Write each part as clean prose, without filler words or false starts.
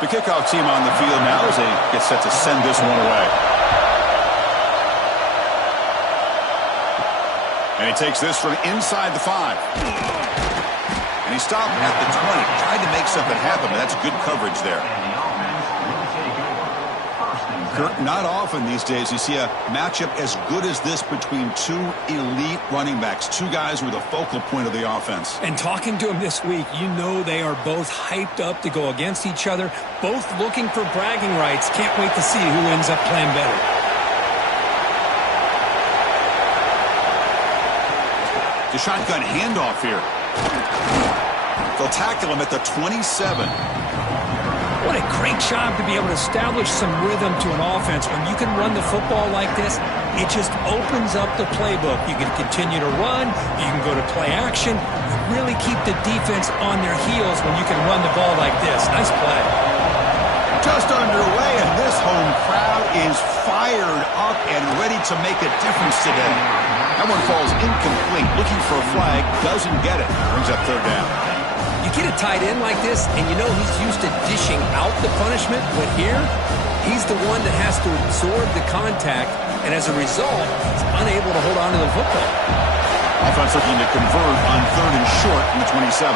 The kickoff team on the field now as they get set to send this one away. And he takes this from inside the 5. And he stopped at the 20. Tried to make something happen, but that's good coverage there. Kurt, not often these days you see a matchup as good as this between two elite running backs, two guys who are the focal point of the offense. And talking to them this week, you know they are both hyped up to go against each other, both looking for bragging rights. Can't wait to see who ends up playing better. The shotgun handoff here. They'll tackle him at the 27. What a great job to be able to establish some rhythm to an offense. When you can run the football like this, it just opens up the playbook. You can continue to run. You can go to play action. You really keep the defense on their heels when you can run the ball like this. Nice play. Just underway, and this home crowd is fired up and ready to make a difference today. That one falls incomplete. Looking for a flag. Doesn't get it. Brings up third down. You get a tight end like this, and you know he's used to dishing out the punishment, but here, he's the one that has to absorb the contact, and as a result, he's unable to hold on to the football. Offense looking to convert on 3rd and short from the 27.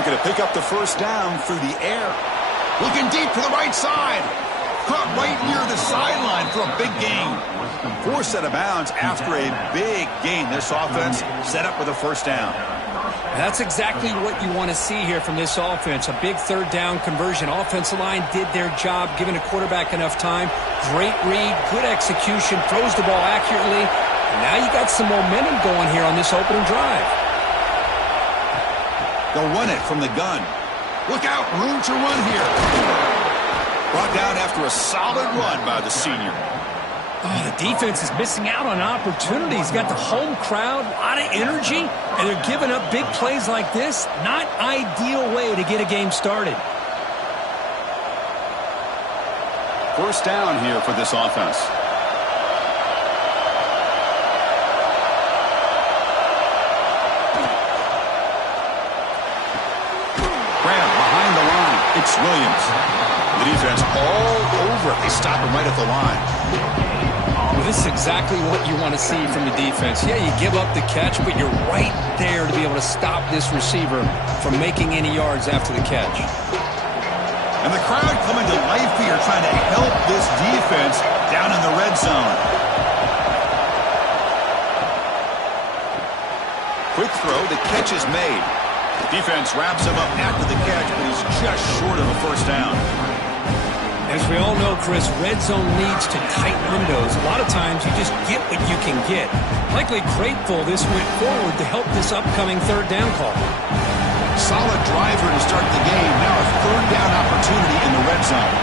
Looking to pick up the first down through the air. Looking deep to the right side. Caught right near the sideline for a big gain. Forced out of bounds after a big gain. This offense set up with a first down. That's exactly what you want to see here from this offense. A big third down conversion. Offensive line did their job, giving the quarterback enough time. Great read, good execution, throws the ball accurately. And now you got some momentum going here on this opening drive. They'll run it from the gun. Look out, room to run here. Brought down after a solid run by the senior. Oh, the defense is missing out on opportunities. Got the home crowd, a lot of energy, and they're giving up big plays like this. Not ideal way to get a game started. First down here for this offense. Grab behind the line. It's Williams. The defense all over it. They stop him right at the line. Well, this is exactly what you want to see from the defense. Yeah, you give up the catch, but you're right there to be able to stop this receiver from making any yards after the catch. And the crowd coming to life here, trying to help this defense down in the red zone. Quick throw, the catch is made. Defense wraps him up after the catch, but he's just short of a first down. As we all know, Chris, red zone leads to tight windows. A lot of times you just get what you can get. Likely grateful this went forward to help this upcoming third down call. Solid driver to start the game. Now a third down opportunity in the red zone.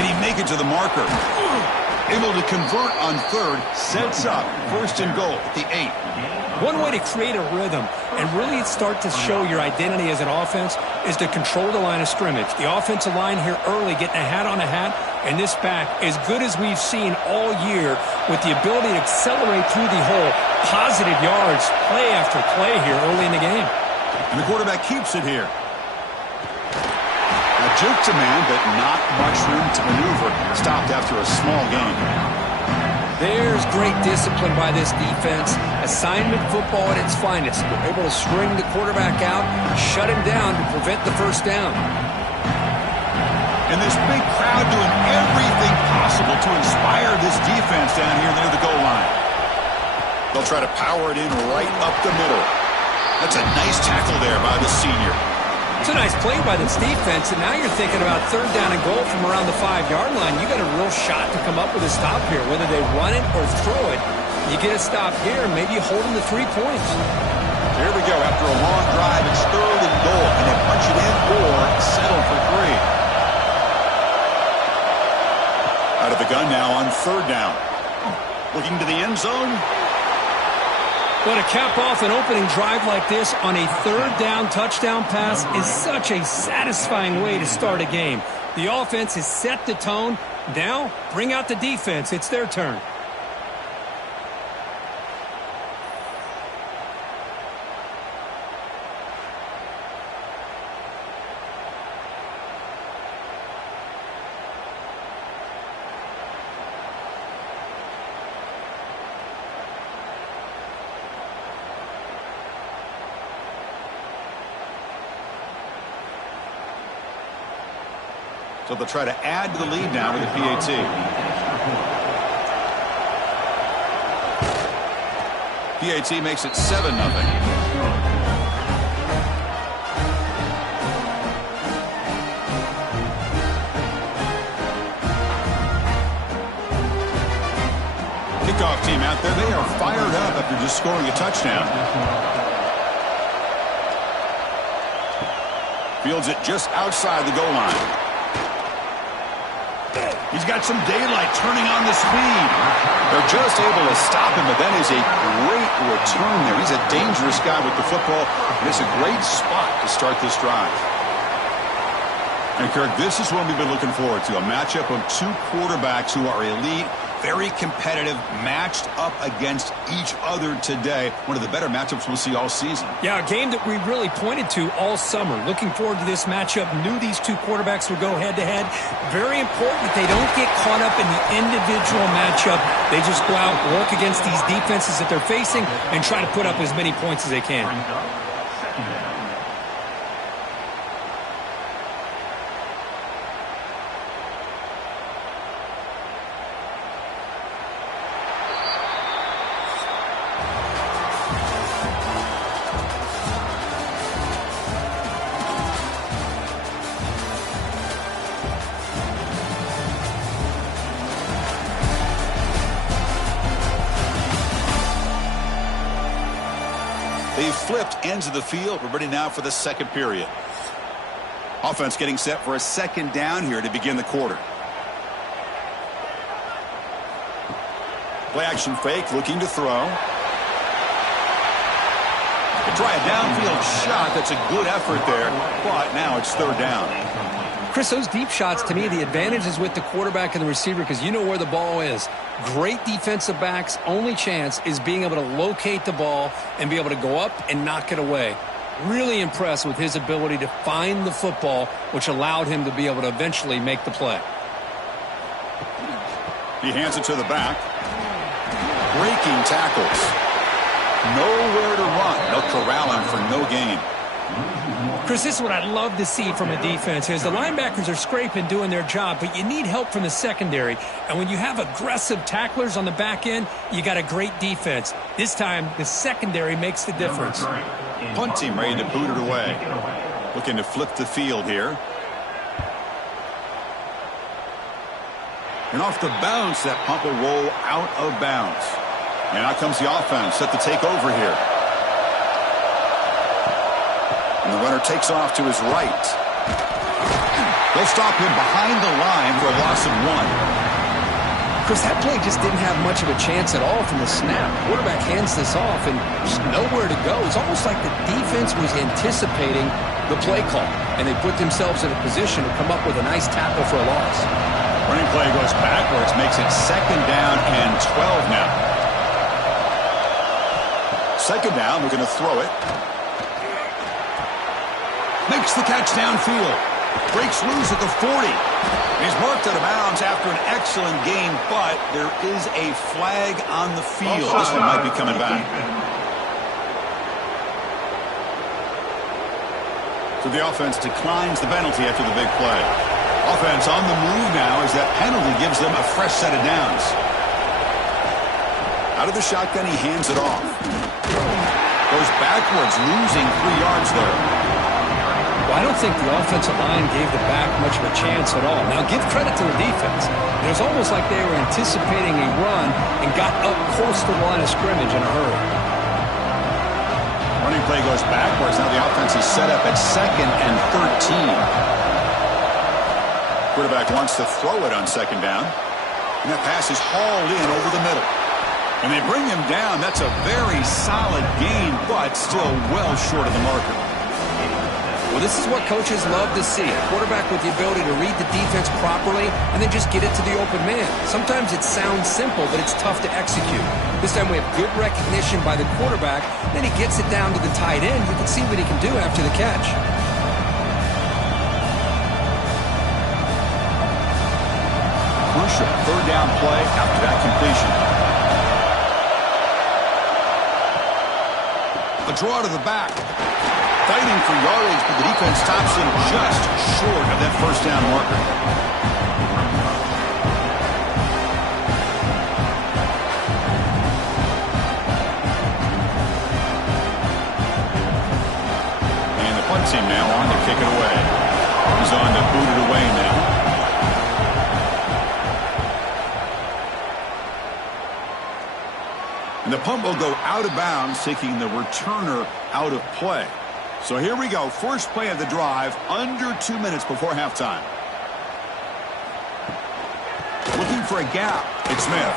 Can he make it to the marker? Able to convert on third, sets up first and goal at the 8. One way to create a rhythm and really start to show your identity as an offense is to control the line of scrimmage. The offensive line here early getting a hat on a hat, and this back as good as we've seen all year with the ability to accelerate through the hole. Positive yards, play after play here early in the game. And the quarterback keeps it here. A juke to man, but not much room to maneuver. Stopped after a small gain. There's great discipline by this defense. Assignment football at its finest. They're able to string the quarterback out, shut him down to prevent the first down. And this big crowd doing everything possible to inspire this defense down here near the goal line. They'll try to power it in right up the middle. That's a nice tackle there by the senior. It's a nice play by this defense, and now you're thinking about third down and goal from around the 5-yard line. You got a real shot to come up with a stop here, whether they run it or throw it. You get a stop here, maybe you hold them to 3 points. Here we go. After a long drive, it's third and goal. Can they punch it in or settle for 3? Out of the gun now on third down. Looking to the end zone. Well, to cap off an opening drive like this on a third down touchdown pass is such a satisfying way to start a game. The offense has set the tone. Now, bring out the defense. It's their turn. So they'll try to add to the lead now with a PAT. PAT makes it 7-0. Kickoff team out there. They are fired up after just scoring a touchdown. Fields it just outside the goal line. He's got some daylight turning on the speed. They're just able to stop him, but that is a great return there. He's a dangerous guy with the football, and it's a great spot to start this drive. And, Kirk, this is what we've been looking forward to, a matchup of two quarterbacks who are elite, very competitive, matched up against each other today. One of the better matchups we'll see all season. Yeah, a game that we really pointed to all summer. Looking forward to this matchup. Knew these two quarterbacks would go head-to-head. Very important that they don't get caught up in the individual matchup. They just go out, work against these defenses that they're facing, and try to put up as many points as they can. They've flipped ends of the field. We're ready now for the second period. Offense getting set for a second down here to begin the quarter. Play action fake, looking to throw. They try a downfield shot. That's a good effort there, but now it's third down. Chris, those deep shots, to me, the advantage is with the quarterback and the receiver because you know where the ball is. Great defensive backs' only chance is being able to locate the ball and be able to go up and knock it away. Really impressed with his ability to find the football, which allowed him to be able to eventually make the play. He hands it to the back. Breaking tackles. Nowhere to run. They'll corral him for no gain. Chris, this is what I'd love to see from a defense is the linebackers are scraping, doing their job, but you need help from the secondary. And when you have aggressive tacklers on the back end, you got a great defense. This time, the secondary makes the difference. Punt team ready to boot it away. Looking to flip the field here. And off the bounce, that punt will roll out of bounds. And out comes the offense set to take over here. And the runner takes off to his right. They'll stop him behind the line for a loss of 1. Chris, that play just didn't have much of a chance at all from the snap. Quarterback hands this off and there's nowhere to go. It's almost like the defense was anticipating the play call, and they put themselves in a position to come up with a nice tackle for a loss. Running play goes backwards, makes it second down and 12 now. Second down, we're going to throw it. Makes the catch downfield. Breaks loose at the 40. He's marked out of bounds after an excellent game, but there is a flag on the field. This one might be coming back. So the offense declines the penalty after the big play. Offense on the move now as that penalty gives them a fresh set of downs. Out of the shotgun, he hands it off. Goes backwards, losing 3 yards there. Well, I don't think the offensive line gave the back much of a chance at all. Now, give credit to the defense. It was almost like they were anticipating a run and got up close to the line of scrimmage in a hurry. Running play goes backwards. Now the offense is set up at 2nd and 13. Quarterback wants to throw it on second down. And that pass is hauled in over the middle. And they bring him down. That's a very solid gain, but still well short of the marker. Well, this is what coaches love to see. A quarterback with the ability to read the defense properly and then just get it to the open man. Sometimes it sounds simple, but it's tough to execute. This time we have good recognition by the quarterback. Then he gets it down to the tight end. You can see what he can do after the catch. Crucial third down play after that completion. A draw to the back. Fighting for yardage, but the defense stops him just short of that first down marker. And the punt team now on to kick it away. He's on to boot it away now. And the punt will go out of bounds, taking the returner out of play. So here we go. First play of the drive, under 2 minutes before halftime. Looking for a gap. It's Smith.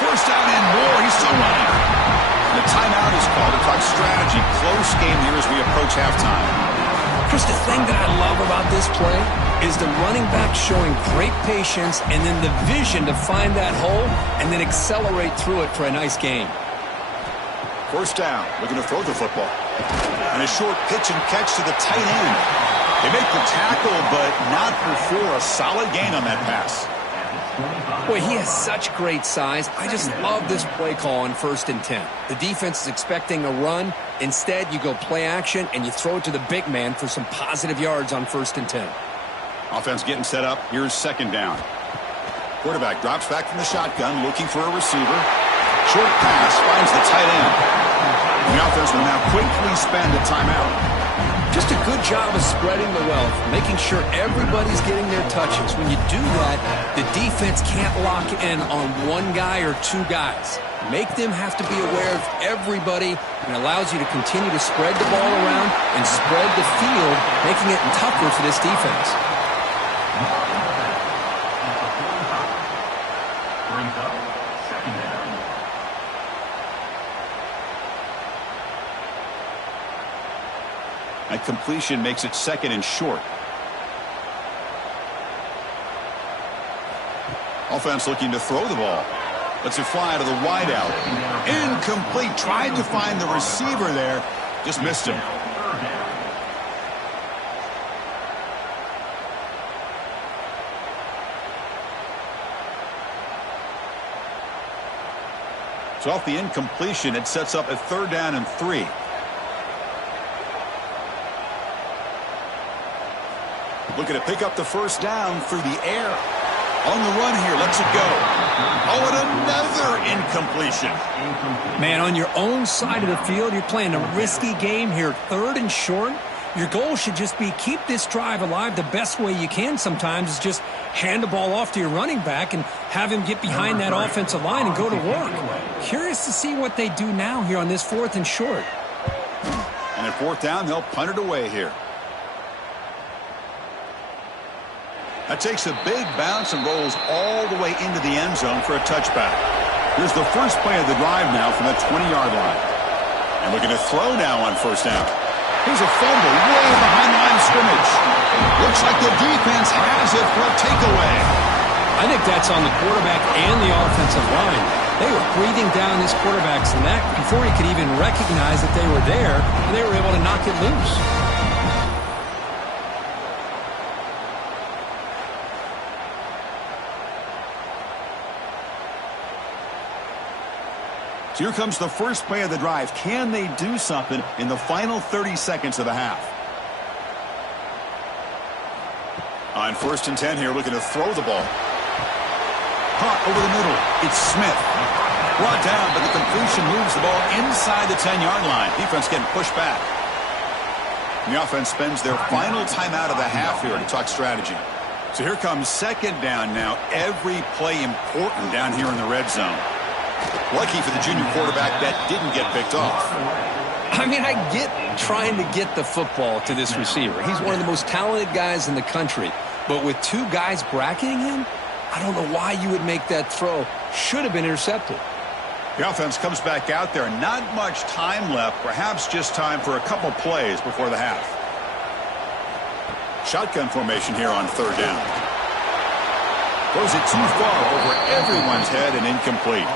First down and more. He's still running. The timeout is called to talk strategy. Close game here as we approach halftime. Chris, the thing that I love about this play is the running back showing great patience and then the vision to find that hole and then accelerate through it for a nice gain. First down, looking to throw the football. And a short pitch and catch to the tight end. They make the tackle, but not before a solid gain on that pass. Boy, he has such great size. I just love this play call on 1st and 10. The defense is expecting a run. Instead, you go play action, and you throw it to the big man for some positive yards on 1st and 10. Offense getting set up. Here's second down. Quarterback drops back from the shotgun, looking for a receiver. Short pass finds the tight end. And the offense will now quickly spend a timeout. Just a good job of spreading the wealth, making sure everybody's getting their touches. When you do that, the defense can't lock in on one guy or two guys. Make them have to be aware of everybody, and allows you to continue to spread the ball around and spread the field, making it tougher for this defense. That completion makes it second and short. Offense looking to throw the ball. Lets it fly to the wideout. Incomplete. Tried to find the receiver there. Just missed him. So off the incompletion, it sets up a 3rd down and 3. Looking to pick up the first down through the air. On the run here, lets it go. Oh, and another incompletion. Man, on your own side of the field, you're playing a risky game here. 3rd and short. Your goal should just be keep this drive alive the best way you can sometimes is just hand the ball off to your running back and have him get behind that offensive line and go to work. Curious to see what they do now here on this 4th and short. And at 4th down, they'll punt it away here. That takes a big bounce and rolls all the way into the end zone for a touchback. Here's the first play of the drive now from the 20-yard line. And looking to throw now on 1st down. Here's a fumble way behind the line of scrimmage. Looks like the defense has it for a takeaway. I think that's on the quarterback and the offensive line. They were breathing down this quarterback's neck before he could even recognize that they were there, and they were able to knock it loose. So here comes the first play of the drive. Can they do something in the final 30 seconds of the half? On 1st and 10 here, looking to throw the ball. Caught over the middle. It's Smith. Brought down, but the completion moves the ball inside the 10-yard line. Defense getting pushed back. And the offense spends their final timeout of the half here to talk strategy. So here comes 2nd down now. Every play important down here in the red zone. Lucky for the junior quarterback that didn't get picked off. I mean, I get trying to get the football to this receiver. He's one of the most talented guys in the country. But with 2 guys bracketing him, I don't know why you would make that throw. Should have been intercepted. The offense comes back out there. Not much time left. Perhaps just time for a couple plays before the half. Shotgun formation here on third down. Throws it too far over everyone's head and incomplete.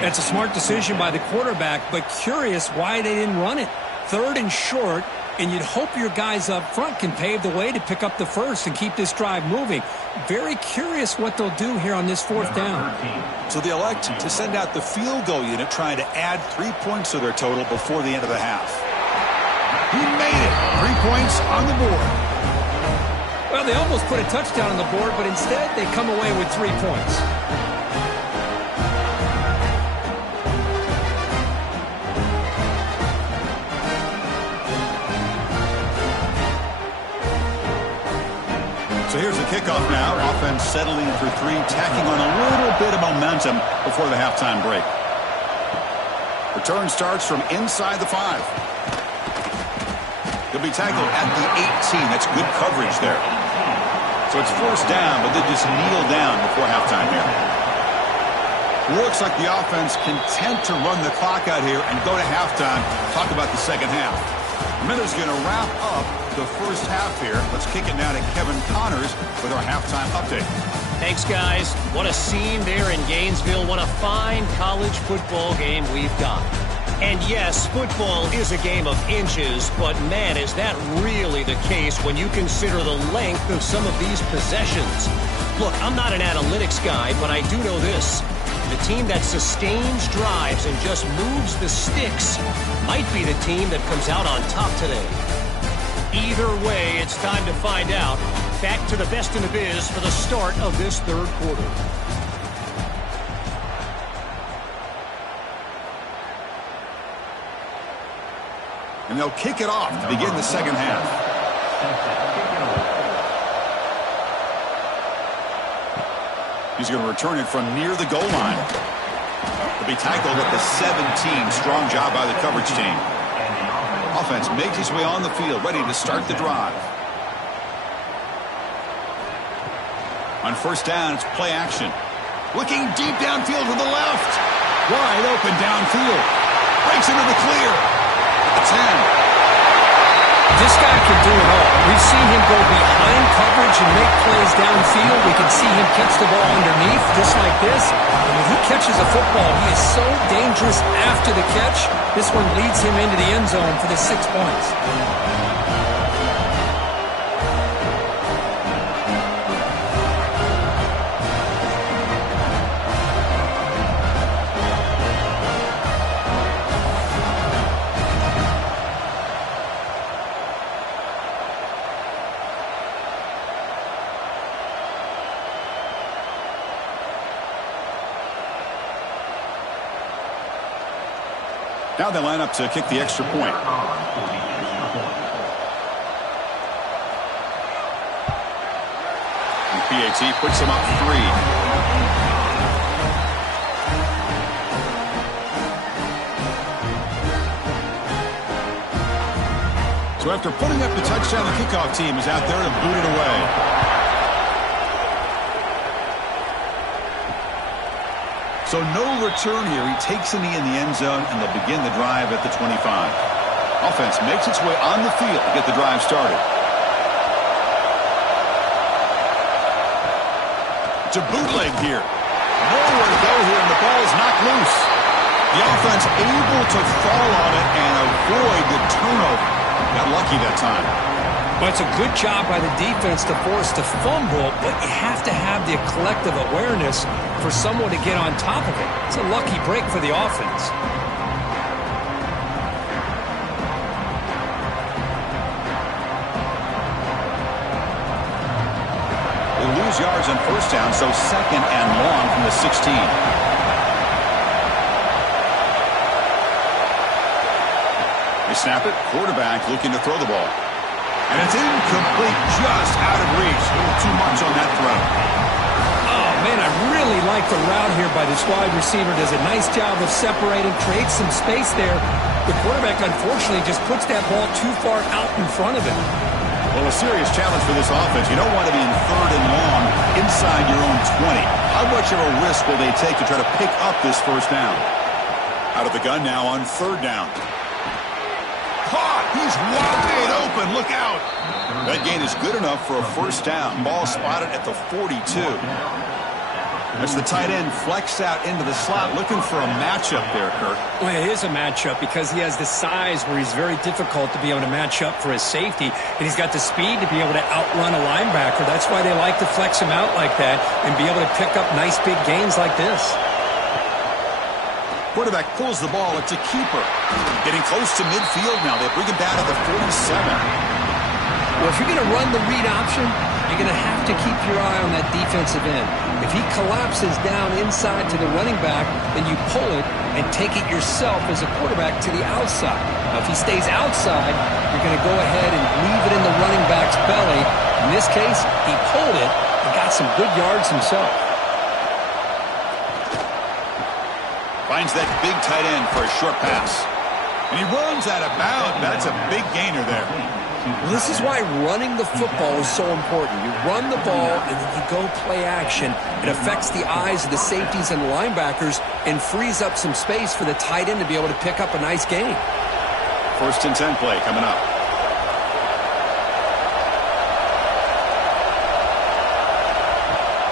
That's a smart decision by the quarterback, but curious why they didn't run it. Third and short, and you'd hope your guys up front can pave the way to pick up the first and keep this drive moving. Very curious what they'll do here on this fourth down. So they elect to send out the field goal unit, trying to add 3 points to their total before the end of the half. He made it. 3 points on the board. Well, they almost put a touchdown on the board, but instead they come away with 3 points. So here's the kickoff now. Offense settling for 3, tacking on a little bit of momentum before the halftime break. Return starts from inside the 5. He'll be tackled at the 18. That's good coverage there. So it's first down, but they just kneel down before halftime here. Looks like the offense content to run the clock out here and go to halftime. Talk about the second half. Miller's going to wrap up the first half here. Let's kick it now to Kevin Connors with our halftime update. Thanks, guys. What a scene there in Gainesville. What a fine college football game we've got. And yes, football is a game of inches, but man, is that really the case when you consider the length of some of these possessions. Look, I'm not an analytics guy, but I do know this. The team that sustains drives and just moves the sticks might be the team that comes out on top today. Either way, it's time to find out. Back to the best in the biz for the start of this third quarter. And they'll kick it off to begin the second half. He's going to return it from near the goal line. He'll be tackled at the 17. Strong job by the coverage team. Offense makes his way on the field, ready to start the drive. On first down, it's play action. Looking deep downfield to the left. Wide open downfield. Breaks into the clear. At the 10. This guy can do it all. We've seen him go behind coverage and make plays downfield. We can see him catch the ball underneath just like this. And when he catches a football, he is so dangerous after the catch. This one leads him into the end zone for the 6 points. Now they line up to kick the extra point. And PAT puts them up 3. So after putting up the touchdown, the kickoff team is out there to boot it away. So no return here. He takes a knee in the end zone, and they'll begin the drive at the 25. Offense makes its way on the field to get the drive started. To bootleg here. Nowhere to go here, and the ball is knocked loose. The offense able to fall on it and avoid the turnover. Got lucky that time. Well, it's a good job by the defense to force the fumble, but you have to have the collective awareness for someone to get on top of it. It's a lucky break for the offense. They lose yards on first down, so second and long from the 16. They snap it. Quarterback looking to throw the ball. And it's incomplete, just out of reach. A little too much on that throw. Oh, man, I really like the route here by this wide receiver. Does a nice job of separating, creates some space there. The quarterback, unfortunately, just puts that ball too far out in front of him. Well, a serious challenge for this offense. You don't want to be in third and long inside your own 20. How much of a risk will they take to try to pick up this first down? Out of the gun now on third down. Caught! He's wide open. Look out! That gain is good enough for a first down. Ball spotted at the 42. As the tight end flex out into the slot, looking for a matchup there, Kirk. Well, it is a matchup because he has the size where he's very difficult to be able to match up for his safety, and he's got the speed to be able to outrun a linebacker. That's why they like to flex him out like that and be able to pick up nice big gains like this. Quarterback pulls the ball. It's a keeper. Getting close to midfield now. They bring him down to the 47. Well, if you're going to run the read option, you're going to have to keep your eye on that defensive end. If he collapses down inside to the running back, then you pull it and take it yourself as a quarterback to the outside. Now, if he stays outside, you're going to go ahead and leave it in the running back's belly. In this case, he pulled it and got some good yards himself. Finds that big tight end for a short pass. And he runs out of bounds. That's a big gainer there. Well, this is why running the football is so important. You run the ball, and then you go play action. It affects the eyes of the safeties and linebackers and frees up some space for the tight end to be able to pick up a nice gain. 1st and 10 play coming up.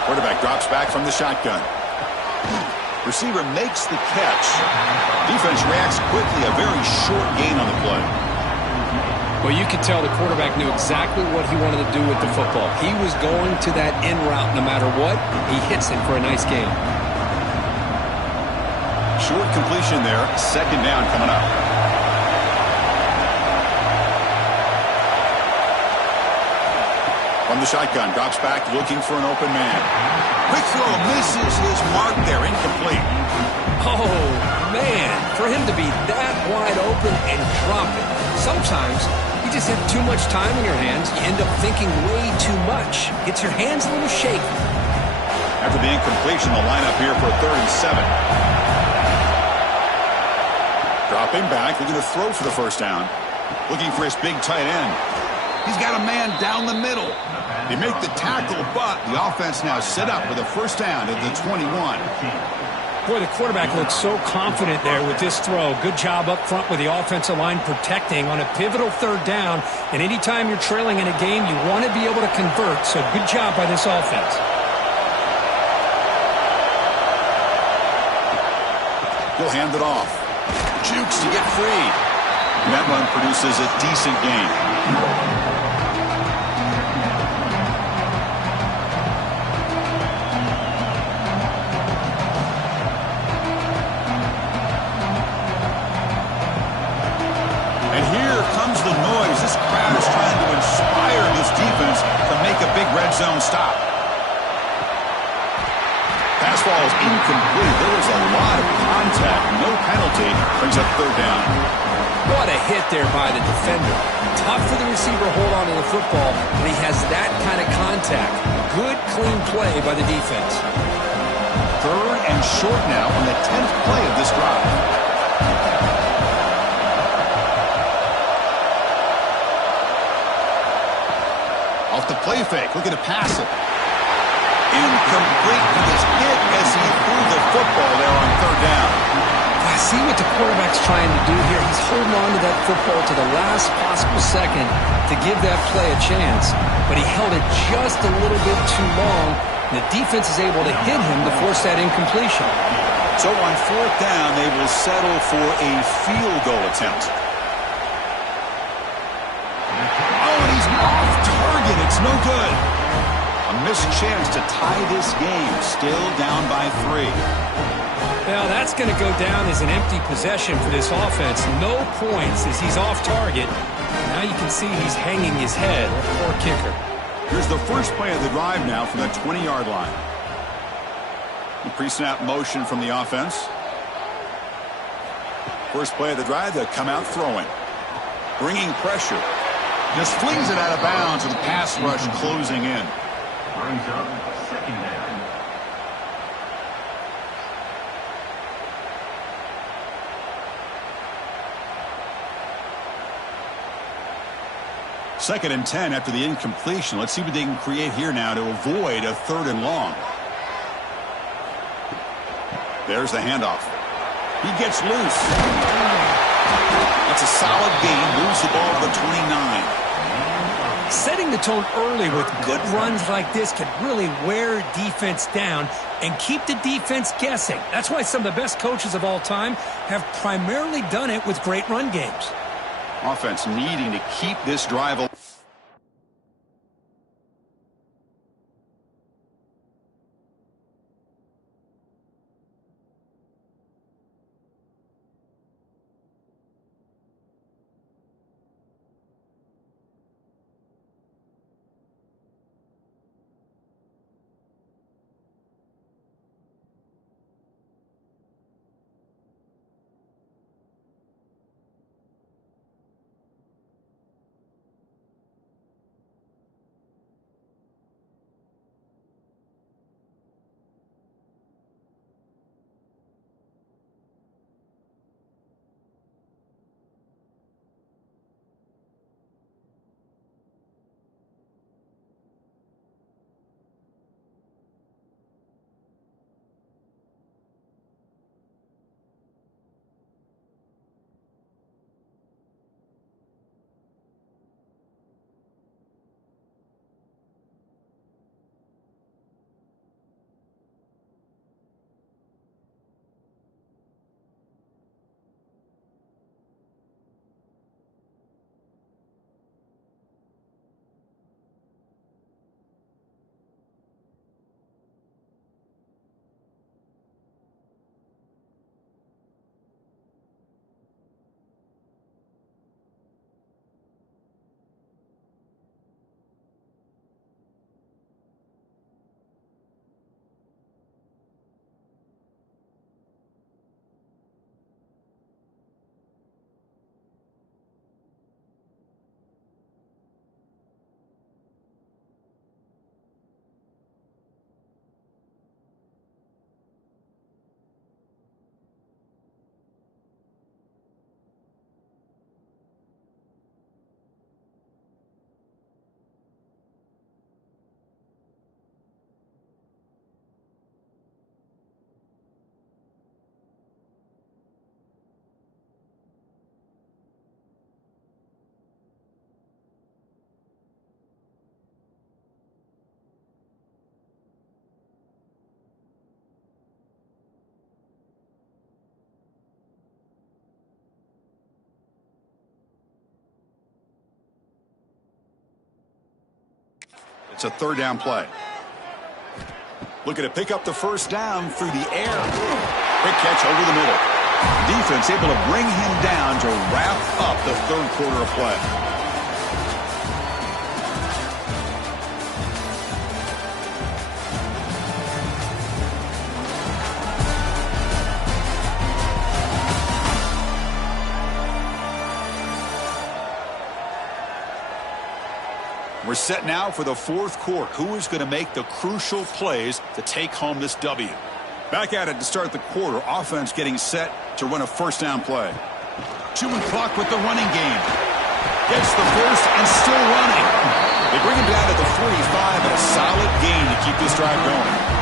Quarterback drops back from the shotgun. Receiver makes the catch. Defense reacts quickly. A very short gain on the play. Well, you could tell the quarterback knew exactly what he wanted to do with the football. He was going to that in route no matter what. He hits it for a nice gain. Short completion there. 2nd down coming up. From the shotgun, drops back looking for an open man. Quick throw, misses his mark there, incomplete. Oh, man, for him to be that wide open and drop it. Sometimes you just have too much time in your hands. You end up thinking way too much. Gets your hands a little shaky. After the incompletion, the lineup here for 3rd and 7. Dropping back, looking to throw for the first down. Looking for his big tight end. He's got a man down the middle. They make the tackle, but the offense now set up with a first down at the 21. Boy, the quarterback looks so confident there with this throw. Good job up front with the offensive line protecting on a pivotal 3rd down. And anytime you're trailing in a game, you want to be able to convert. So good job by this offense. He'll hand it off. Jukes to get free. And that run produces a decent gain. Zone stop. Pass ball is incomplete. There was a lot of contact. No penalty. Brings up 3rd down. What a hit there by the defender. Tough for the receiver to hold on to the football, but he has that kind of contact. Good, clean play by the defense. 3rd and short now on the 10th play of this drive. Off the play fake, looking to pass it. Incomplete with his hit as he threw the football there on 3rd down. I see what the quarterback's trying to do here. He's holding on to that football to the last possible second to give that play a chance. But he held it just a little bit too long. The defense is able to hit him to force that incompletion. So on 4th down, they will settle for a field goal attempt. It's no good. A missed chance to tie this game. Still down by 3. Well, that's going to go down as an empty possession for this offense. No points as he's off target. Now you can see he's hanging his head. Poor kicker. Here's the first play of the drive now from the 20-yard line. Pre-snap motion from the offense. First play of the drive, they'll come out throwing. Bringing pressure. Just flings it out of bounds and pass rush closing in. Brings up 2nd down. Second and 10 after the incompletion. Let's see what they can create here now to avoid a 3rd and long. There's the handoff. He gets loose. That's a solid gain. Moves the ball to the 29. Setting the tone early with good runs like this can really wear defense down and keep the defense guessing. That's why some of the best coaches of all time have primarily done it with great run games. Offense needing to keep this drive alive. It's a third down play. Looking to pick up the first down through the air. Quick catch over the middle. Defense able to bring him down to wrap up the third quarter of play. We're set now for the fourth quarter. Who is going to make the crucial plays to take home this W? Back at it to start the quarter. Offense getting set to run a first down play. Chewing clock with the running game. Gets the first and still running. They bring him down to the 45 and a solid gain to keep this drive going.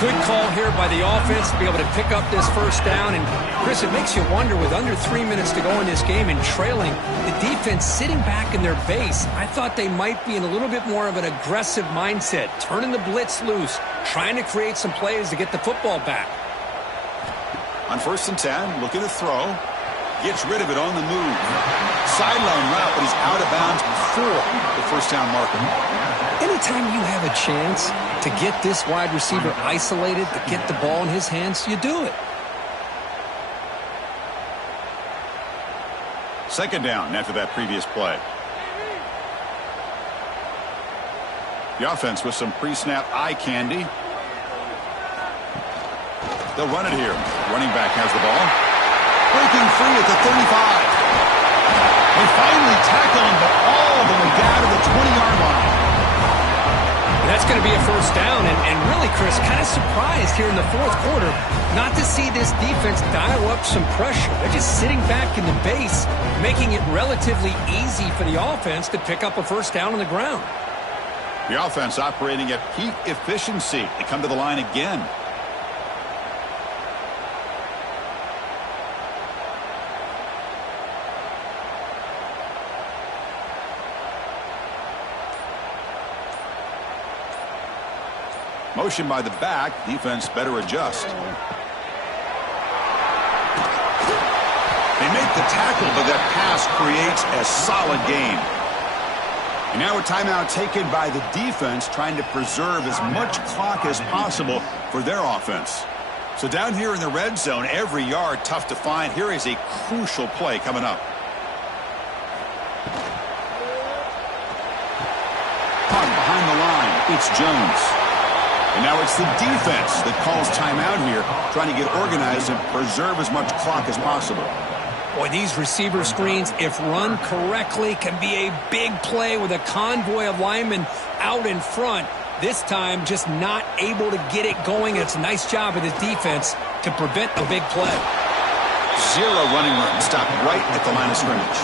Good call here by the offense to be able to pick up this first down. And, Chris, it makes you wonder, with under 3 minutes to go in this game and trailing, the defense sitting back in their base, I thought they might be in a little bit more of an aggressive mindset, turning the blitz loose, trying to create some plays to get the football back. On 1st and 10, looking to throw. Gets rid of it on the move. Sideline route, but he's out of bounds before the first down marker. Anytime you have a chance to get this wide receiver isolated, to get the ball in his hands, you do it. Second down after that previous play. The offense with some pre-snap eye candy. They'll run it here. Running back has the ball. Breaking free at the 35. They finally tackle him, but all the way down to the 20-yard line. That's going to be a first down, and really, Chris, kind of surprised here in the fourth quarter not to see this defense dial up some pressure. They're just sitting back in the base, making it relatively easy for the offense to pick up a first down on the ground. The offense operating at peak efficiency. They come to the line again. Motion by the back. Defense better adjust. They make the tackle, but that pass creates a solid gain. And now a timeout taken by the defense, trying to preserve as much clock as possible for their offense. So down here in the red zone, every yard tough to find. Here is a crucial play coming up. Caught behind the line. It's Jones. And now it's the defense that calls timeout here, trying to get organized and preserve as much clock as possible. Boy, these receiver screens, if run correctly, can be a big play with a convoy of linemen out in front. This time, just not able to get it going. It's a nice job of his defense to prevent a big play. Zero running room. Stopped right at the line of scrimmage.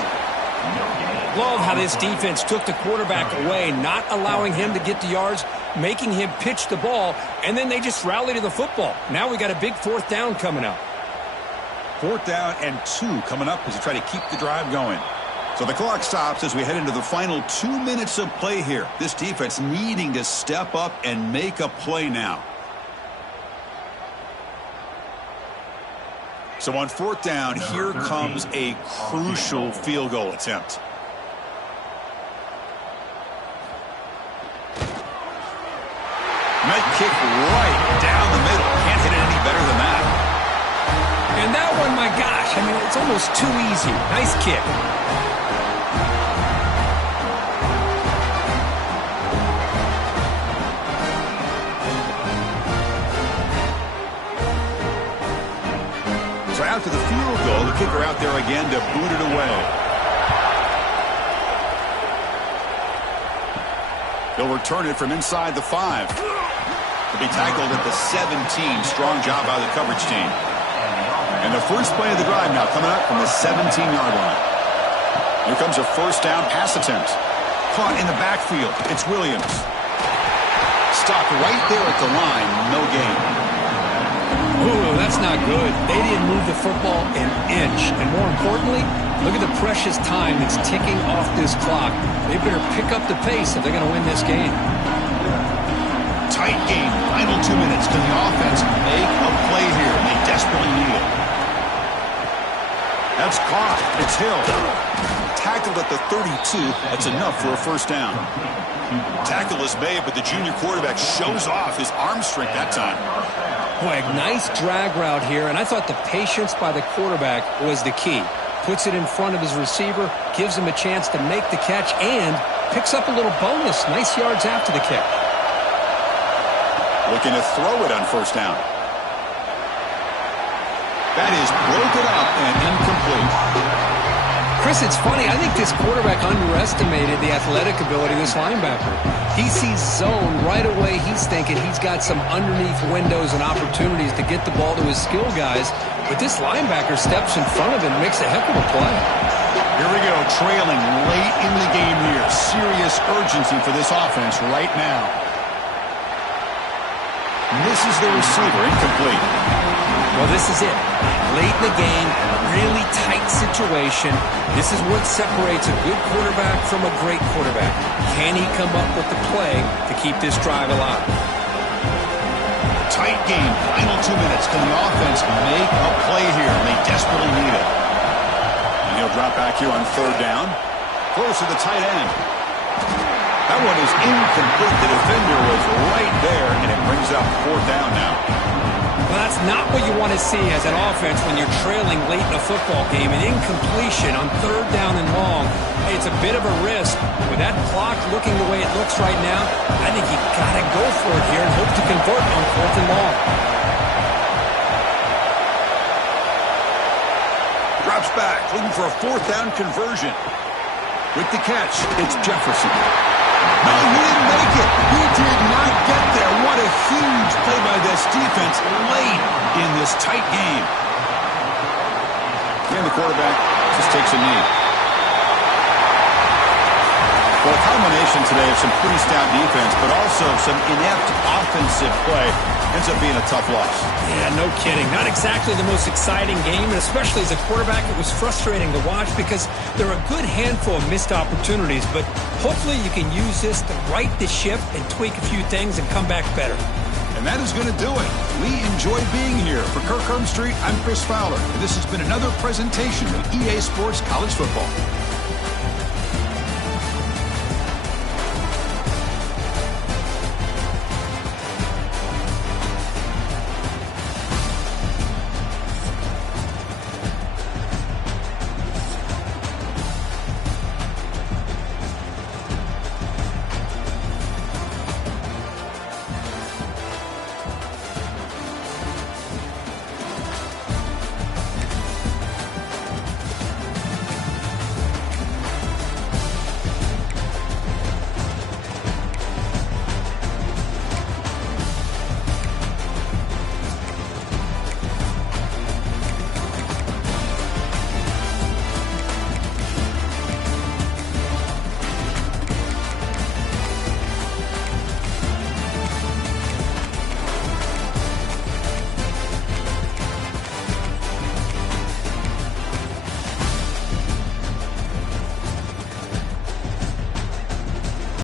Love how this defense took the quarterback away, not allowing him to get the yards, making him pitch the ball, and then they just rally to the football. Now we got a big fourth down coming up. 4th down and 2 coming up as they try to keep the drive going. So the clock stops as we head into the final 2 minutes of play here. This defense needing to step up and make a play now. So on 4th down, here comes a crucial field goal attempt. Might kick right down the middle. Can't hit it any better than that. And that one, my gosh, I mean, it's almost too easy. Nice kick. So after the field goal, the kicker out there again to boot it away. They'll return it from inside the 5. To be tackled at the 17. Strong job by the coverage team. And the first play of the drive now coming up from the 17-yard line. Here comes a 1st down pass attempt. Caught in the backfield. It's Williams. Stopped right there at the line. No gain. Ooh, that's not good. They didn't move the football an inch. And more importantly, look at the precious time that's ticking off this clock. They better pick up the pace if they're going to win this game. Tight game. Final 2 minutes. Can the offense make a play here? They desperately need it. That's caught. It's Hill. Tackled at the 32. That's enough for a 1st down. Tackle is made, but the junior quarterback shows off his arm strength that time. Boy, a nice drag route here, and I thought the patience by the quarterback was the key. Puts it in front of his receiver, gives him a chance to make the catch, and picks up a little bonus. Nice yards after the catch. Looking to throw it on 1st down. That is broken up and incomplete. Chris, it's funny. I think this quarterback underestimated the athletic ability of this linebacker. He sees zone right away. He's thinking he's got some underneath windows and opportunities to get the ball to his skill guys. But this linebacker steps in front of him and makes a heck of a play. Here we go, trailing late in the game here. Serious urgency for this offense right now. Misses the receiver, incomplete. Well, this is it. Late in the game, really tight situation. This is what separates a good quarterback from a great quarterback. Can he come up with the play to keep this drive alive? Tight game, final 2 minutes. Can the offense make a play here? They desperately need it. And he'll drop back here on 3rd down. Close to the tight end. That one is incomplete. The defender was right there, and it brings up 4th down now. Well, that's not what you want to see as an offense when you're trailing late in a football game. An incompletion on 3rd down and long. It's a bit of a risk. With that clock looking the way it looks right now, I think you got to go for it here and hope to convert on 4th and long. Drops back, looking for a 4th down conversion. With the catch, it's Jefferson. No, he didn't make it. He did not get there. What a huge play by this defense late in this tight game. And the quarterback just takes a knee. Well, a combination today of some pretty stout defense, but also some inept offensive play ends up being a tough loss. Yeah, no kidding. Not exactly the most exciting game, and especially as a quarterback, it was frustrating to watch because there are a good handful of missed opportunities, but hopefully you can use this to right the ship and tweak a few things and come back better. And that is going to do it. We enjoy being here. For Kirk Street, I'm Chris Fowler. And this has been another presentation of EA Sports College Football.